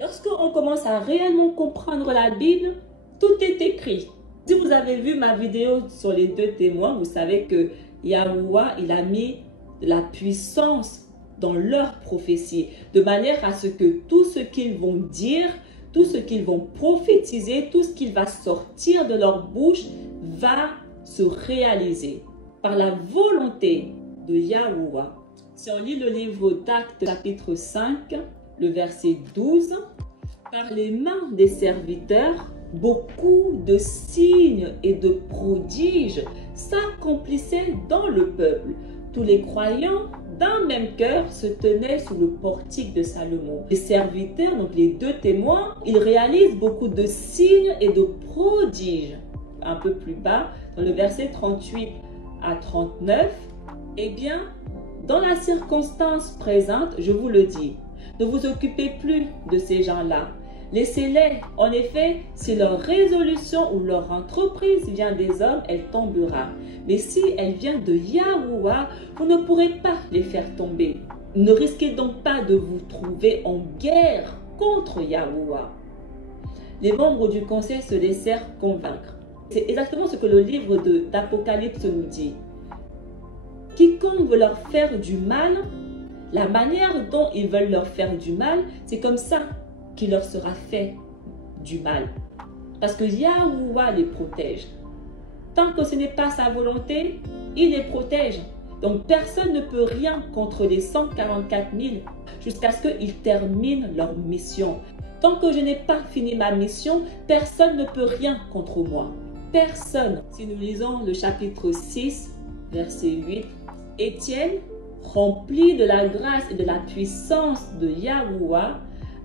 Lorsqu'on commence à réellement comprendre la Bible, tout est écrit. Si vous avez vu ma vidéo sur les 2 témoins, vous savez que Yahuwah, il a mis de la puissance dans leur prophétie, de manière à ce que tout ce qu'ils vont dire, tout ce qu'ils vont prophétiser, tout ce qui va sortir de leur bouche va se réaliser par la volonté de Yahuwah. Si on lit le livre d'Actes chapitre 5, le verset 12, par les mains des serviteurs, beaucoup de signes et de prodiges s'accomplissaient dans le peuple. Tous les croyants d'un même cœur se tenaient sous le portique de Salomon. Les serviteurs, donc les 2 témoins, ils réalisent beaucoup de signes et de prodiges. Un peu plus bas, dans le verset 38 à 39, eh bien, dans la circonstance présente, je vous le dis, ne vous occupez plus de ces gens-là. Laissez-les. En effet, si leur résolution ou leur entreprise vient des hommes, elle tombera. Mais si elle vient de Yahuwah, vous ne pourrez pas les faire tomber. Ne risquez donc pas de vous trouver en guerre contre Yahuwah. Les membres du conseil se laissèrent convaincre. C'est exactement ce que le livre d'Apocalypse nous dit. Quiconque veut leur faire du mal, la manière dont ils veulent leur faire du mal, c'est comme ça qu'il leur sera fait du mal. Parce que Yahuwah les protège. Tant que ce n'est pas sa volonté, il les protège. Donc personne ne peut rien contre les 144 000 jusqu'à ce qu'ils terminent leur mission. Tant que je n'ai pas fini ma mission, personne ne peut rien contre moi. Personne. Si nous lisons le chapitre 6, verset 8, Étienne, rempli de la grâce et de la puissance de Yahuwah,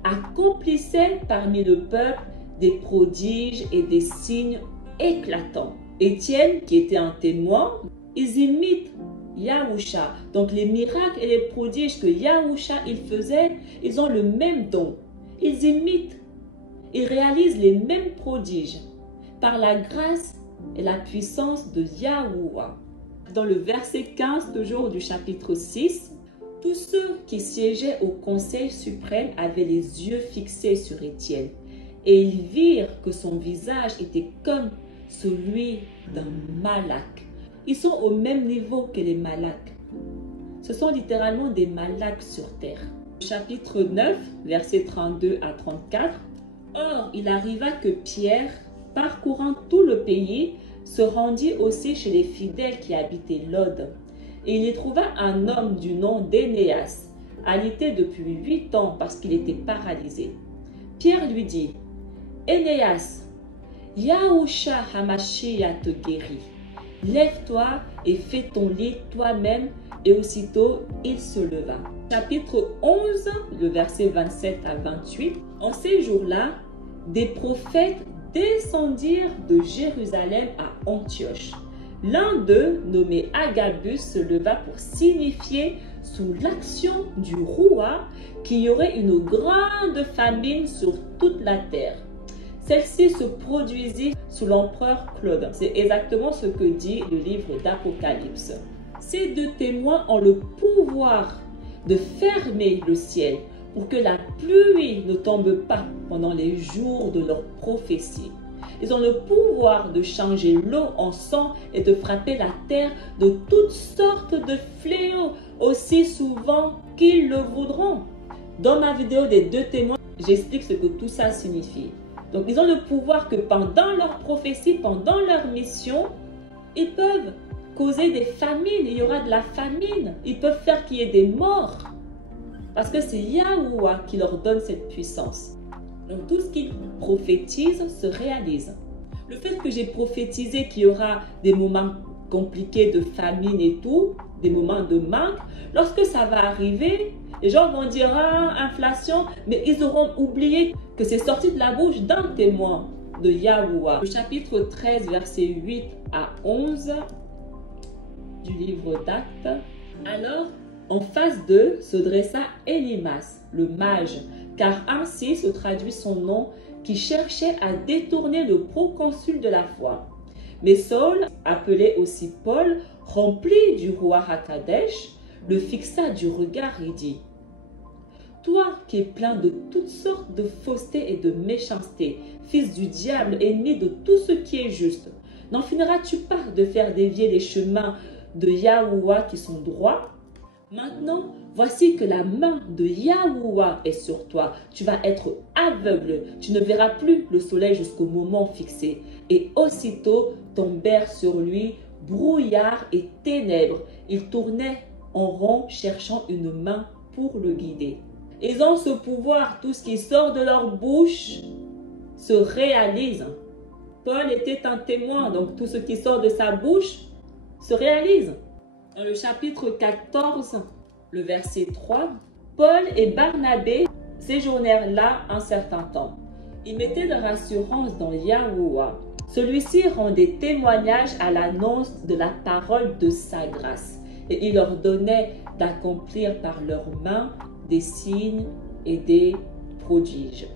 accomplissait parmi le peuple des prodiges et des signes éclatants. Étienne, qui était un témoin, ils imitent Yahusha. Donc les miracles et les prodiges que Yahusha il faisait, ils ont le même don. Ils imitent, ils réalisent les mêmes prodiges par la grâce et la puissance de Yahuwah. Dans le verset 15, toujours du chapitre 6, tous ceux qui siégeaient au Conseil suprême avaient les yeux fixés sur Étienne et ils virent que son visage était comme celui d'un malak. Ils sont au même niveau que les malaks. Ce sont littéralement des malaks sur terre. Chapitre 9, versets 32 à 34. Or, il arriva que Pierre, parcourant tout le pays, se rendit aussi chez les fidèles qui habitaient Lod. Et il y trouva un homme du nom d'Énéas, alité depuis 8 ans parce qu'il était paralysé. Pierre lui dit, « Énéas, Yahusha Hamashiach te guérit. Lève-toi et fais ton lit toi-même. » Et aussitôt, il se leva. Chapitre 11, le verset 27 à 28. En ces jours-là, des prophètes descendirent de Jérusalem à Antioche. L'un d'eux, nommé Agabus, se leva pour signifier sous l'action du roi qu'il y aurait une grande famine sur toute la terre. Celle-ci se produisit sous l'empereur Claude. C'est exactement ce que dit le livre d'Apocalypse. Ces 2 témoins ont le pouvoir de fermer le ciel pour que la pluie ne tombe pas pendant les jours de leur prophétie. Ils ont le pouvoir de changer l'eau en sang et de frapper la terre de toutes sortes de fléaux aussi souvent qu'ils le voudront. Dans ma vidéo des 2 témoins, j'explique ce que tout ça signifie. Donc ils ont le pouvoir que pendant leur prophétie, pendant leur mission, ils peuvent causer des famines. Il y aura de la famine. Ils peuvent faire qu'il y ait des morts. Parce que c'est Yahuwah qui leur donne cette puissance. Donc tout ce qu'ils prophétisent se réalise. Le fait que j'ai prophétisé qu'il y aura des moments compliqués de famine et tout, des moments de manque, lorsque ça va arriver, les gens vont dire « Ah, inflation », mais ils auront oublié que c'est sorti de la bouche d'un témoin. de Yahuwah. Le chapitre 13, versets 8 à 11 du livre d'Actes. Alors, en face d'eux se dressa Élymas, le mage, car ainsi se traduit son nom, qui cherchait à détourner le proconsul de la foi. Mais Saul, appelé aussi Paul, rempli du roi Hakadesh, le fixa du regard et dit: Toi qui es plein de toutes sortes de fausseté et de méchanceté, fils du diable, ennemi de tout ce qui est juste, n'en finiras-tu pas de faire dévier les chemins de Yahuwah qui sont droits? Maintenant, voici que la main de Yahuwah est sur toi. Tu vas être aveugle. Tu ne verras plus le soleil jusqu'au moment fixé. Et aussitôt tombèrent sur lui brouillard et ténèbres. Il tournait en rond cherchant une main pour le guider. Ils ont ce pouvoir. Tout ce qui sort de leur bouche se réalise. Paul était un témoin. Donc tout ce qui sort de sa bouche se réalise. Dans le chapitre 14, le verset 3, Paul et Barnabé séjournèrent là un certain temps. Ils mettaient leur assurance dans Yahuwah. Celui-ci rendait témoignage à l'annonce de la parole de sa grâce. Et il leur donnait d'accomplir par leurs mains des signes et des prodiges.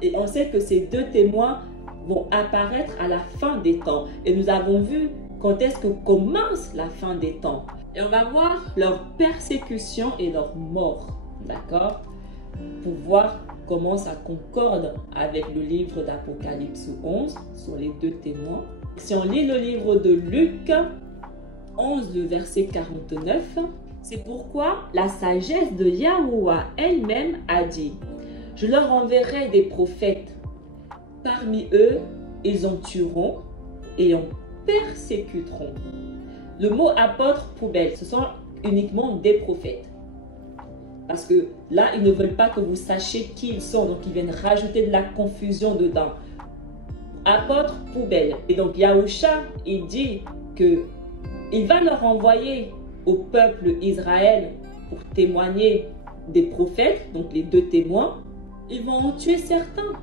Et on sait que ces deux témoins vont apparaître à la fin des temps. Et nous avons vu quand est-ce que commence la fin des temps. Et on va voir leur persécution et leur mort, d'accord? Pour voir comment ça concorde avec le livre d'Apocalypse 11 sur les deux témoins. Si on lit le livre de Luc 11, le verset 49, c'est pourquoi la sagesse de Yahuwah elle-même a dit: Je leur enverrai des prophètes. Parmi eux, ils en tueront et en persécuteront. Le mot apôtre poubelle, ce sont uniquement des prophètes. Parce que là, ils ne veulent pas que vous sachiez qui ils sont. Donc, ils viennent rajouter de la confusion dedans. Apôtre poubelle. Et donc, Yahusha, il dit que il va leur envoyer au peuple Israël pour témoigner des prophètes, donc les deux témoins. Ils vont en tuer certains.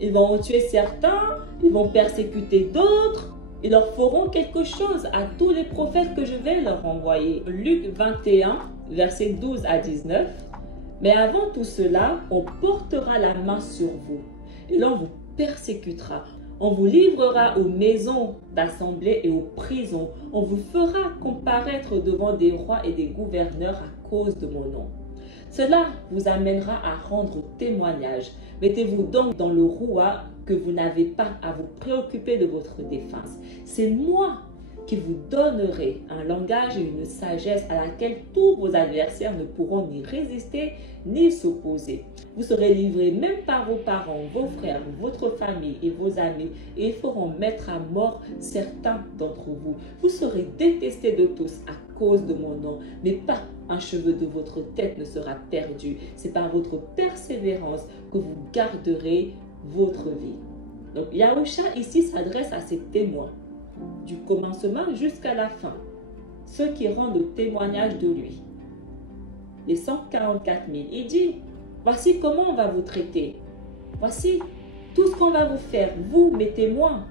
Ils vont en tuer certains. Ils vont persécuter d'autres. Ils leur feront quelque chose à tous les prophètes que je vais leur envoyer. Luc 21, versets 12 à 19. Mais avant tout cela, on portera la main sur vous. Et l'on vous persécutera. On vous livrera aux maisons d'assemblée et aux prisons. On vous fera comparaître devant des rois et des gouverneurs à cause de mon nom. Cela vous amènera à rendre témoignage. Mettez-vous donc dans le rouah que vous n'avez pas à vous préoccuper de votre défense. C'est moi qui vous donnerai un langage et une sagesse à laquelle tous vos adversaires ne pourront ni résister ni s'opposer. Vous serez livrés même par vos parents, vos frères, votre famille et vos amis, et ils feront mettre à mort certains d'entre vous. Vous serez détestés de tous à cause de mon nom, mais pas un cheveu de votre tête ne sera perdu. C'est par votre persévérance que vous garderez votre vie. Donc Yahusha ici s'adresse à ses témoins, du commencement jusqu'à la fin, ceux qui rendent témoignage de lui. Les 144 000, il dit, voici comment on va vous traiter. Voici tout ce qu'on va vous faire, vous mes témoins.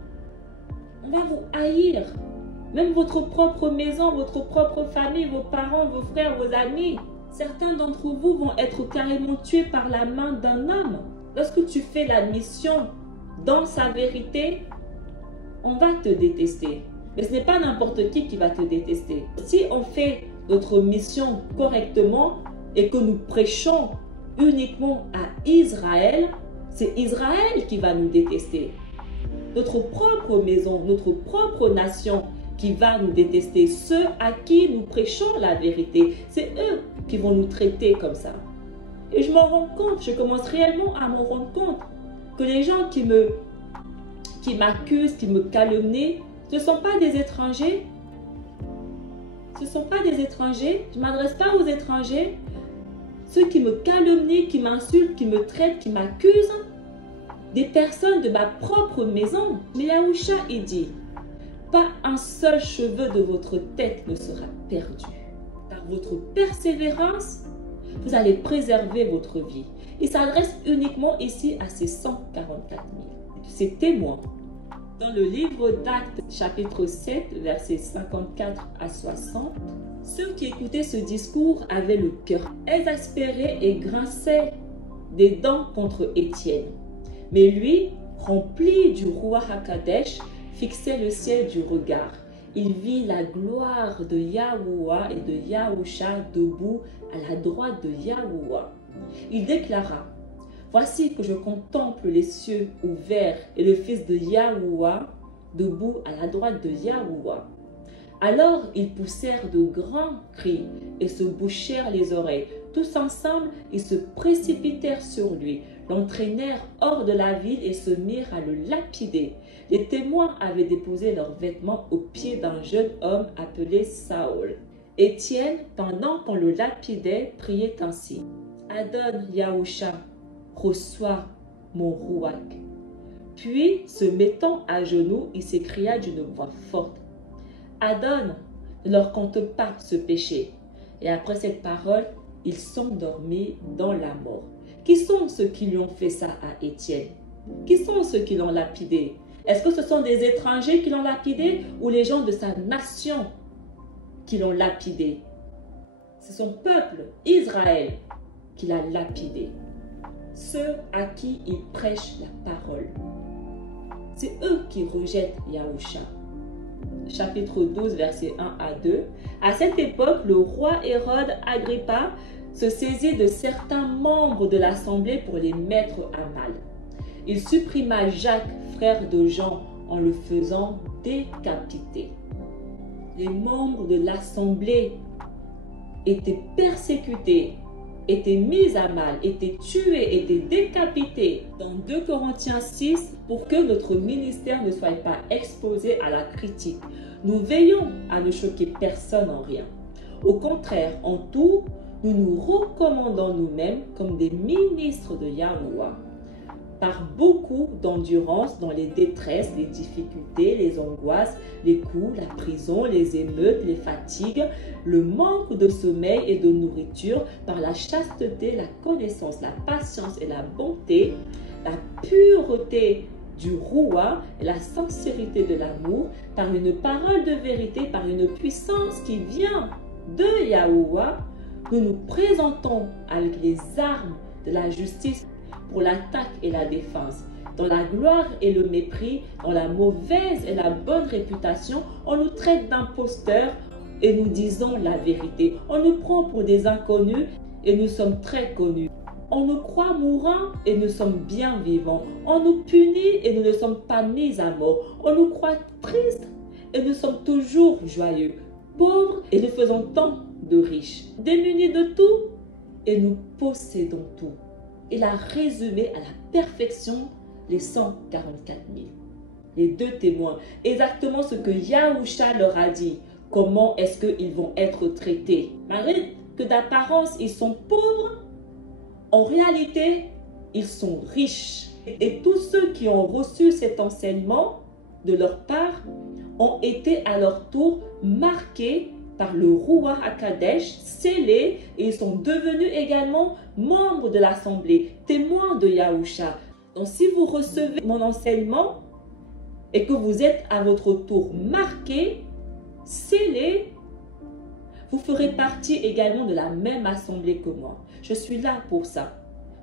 On va vous haïr. Même votre propre maison, votre propre famille, vos parents, vos frères, vos amis. Certains d'entre vous vont être carrément tués par la main d'un homme. Lorsque tu fais la mission dans sa vérité, on va te détester. Mais ce n'est pas n'importe qui va te détester. Si on fait notre mission correctement et que nous prêchons uniquement à Israël, c'est Israël qui va nous détester. Notre propre maison, notre propre nation qui va nous détester. Ceux à qui nous prêchons la vérité, c'est eux qui vont nous traiter comme ça. Et je m'en rends compte, je commence réellement à m'en rendre compte que les gens qui m'accusent, qui me calomnient, ce ne sont pas des étrangers. Ce ne sont pas des étrangers. Je ne m'adresse pas aux étrangers. Ceux qui me calomnient, qui m'insultent, qui me traitent, qui m'accusent, des personnes de ma propre maison. Mais Yahusha, il dit, pas un seul cheveu de votre tête ne sera perdu. Par votre persévérance, vous allez préserver votre vie. Il s'adresse uniquement ici à ces 144 000. ces témoins. Dans le livre d'Actes, chapitre 7, versets 54 à 60, ceux qui écoutaient ce discours avaient le cœur exaspéré et grinçaient des dents contre Étienne. Mais lui, rempli du Ruach HaKodesh, fixait le ciel du regard. Il vit la gloire de Yahuwah et de Yahusha debout à la droite de Yahuwah. Il déclara: voici que je contemple les cieux ouverts et le Fils de Yahuwah debout à la droite de Yahuwah. Alors ils poussèrent de grands cris et se bouchèrent les oreilles. Tous ensemble, ils se précipitèrent sur lui, l'entraînèrent hors de la ville et se mirent à le lapider. Les témoins avaient déposé leurs vêtements aux pieds d'un jeune homme appelé Saül. Étienne, pendant qu'on le lapidait, priait ainsi: Adon Yahusha, reçois mon rouach. Puis, se mettant à genoux, il s'écria d'une voix forte: Adon, ne leur compte pas ce péché. Et après cette parole, il s'endormit dans la mort. Qui sont ceux qui lui ont fait ça à Étienne? Qui sont ceux qui l'ont lapidé? Est-ce que ce sont des étrangers qui l'ont lapidé ou les gens de sa nation qui l'ont lapidé? C'est son peuple, Israël, qui l'a lapidé. Ceux à qui il prêche la parole. C'est eux qui rejettent Yahusha. Chapitre 12, versets 1 à 2. À cette époque, le roi Hérode Agrippa se saisit de certains membres de l'assemblée pour les mettre à mal. Il supprima Jacques, frère de Jean, en le faisant décapiter. Les membres de l'assemblée étaient persécutés, étaient mis à mal, étaient tués, étaient décapités. Dans 2 Corinthiens 6, pour que notre ministère ne soit pas exposé à la critique, nous veillons à ne choquer personne en rien. Au contraire, en tout, nous nous recommandons nous-mêmes comme des ministres de Yahuwah, par beaucoup d'endurance dans les détresses, les difficultés, les angoisses, les coups, la prison, les émeutes, les fatigues, le manque de sommeil et de nourriture, par la chasteté, la connaissance, la patience et la bonté, la pureté du Ruach et la sincérité de l'amour, par une parole de vérité, par une puissance qui vient de Yahuwah, nous nous présentons avec les armes de la justice pour l'attaque et la défense. Dans la gloire et le mépris, dans la mauvaise et la bonne réputation, on nous traite d'imposteurs et nous disons la vérité. On nous prend pour des inconnus et nous sommes très connus. On nous croit mourants et nous sommes bien vivants. On nous punit et nous ne sommes pas mis à mort. On nous croit tristes et nous sommes toujours joyeux. Pauvres et nous faisons tant de riches. Démunis de tout et nous possédons tout. Il a résumé à la perfection les 144 000. Les 2 témoins, exactement ce que Yahusha leur a dit. Comment est-ce qu'ils vont être traités? Malgré que d'apparence ils sont pauvres, en réalité, ils sont riches. Et tous ceux qui ont reçu cet enseignement de leur part ont été à leur tour marqués par le Ruach HaKodesh, scellés, et ils sont devenus également membres de l'assemblée, témoins de Yahusha. Donc si vous recevez mon enseignement et que vous êtes à votre tour marqués, scellés, vous ferez partie également de la même assemblée que moi. Je suis là pour ça,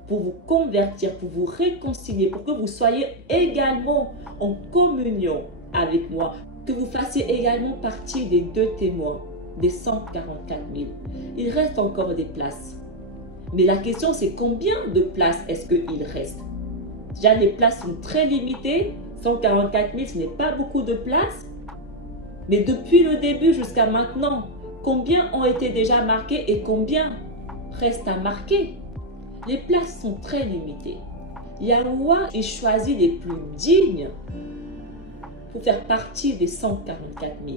pour vous convertir, pour vous réconcilier, pour que vous soyez également en communion avec moi, que vous fassiez également partie des 2 témoins, des 144 000. Il reste encore des places. Mais la question, c'est combien de places est-ce qu'il reste? Déjà, les places sont très limitées. 144 000, ce n'est pas beaucoup de places. Mais depuis le début jusqu'à maintenant, combien ont été déjà marquées et combien reste à marquer? Les places sont très limitées. Yahuwah, il choisit les plus dignes pour faire partie des 144 000.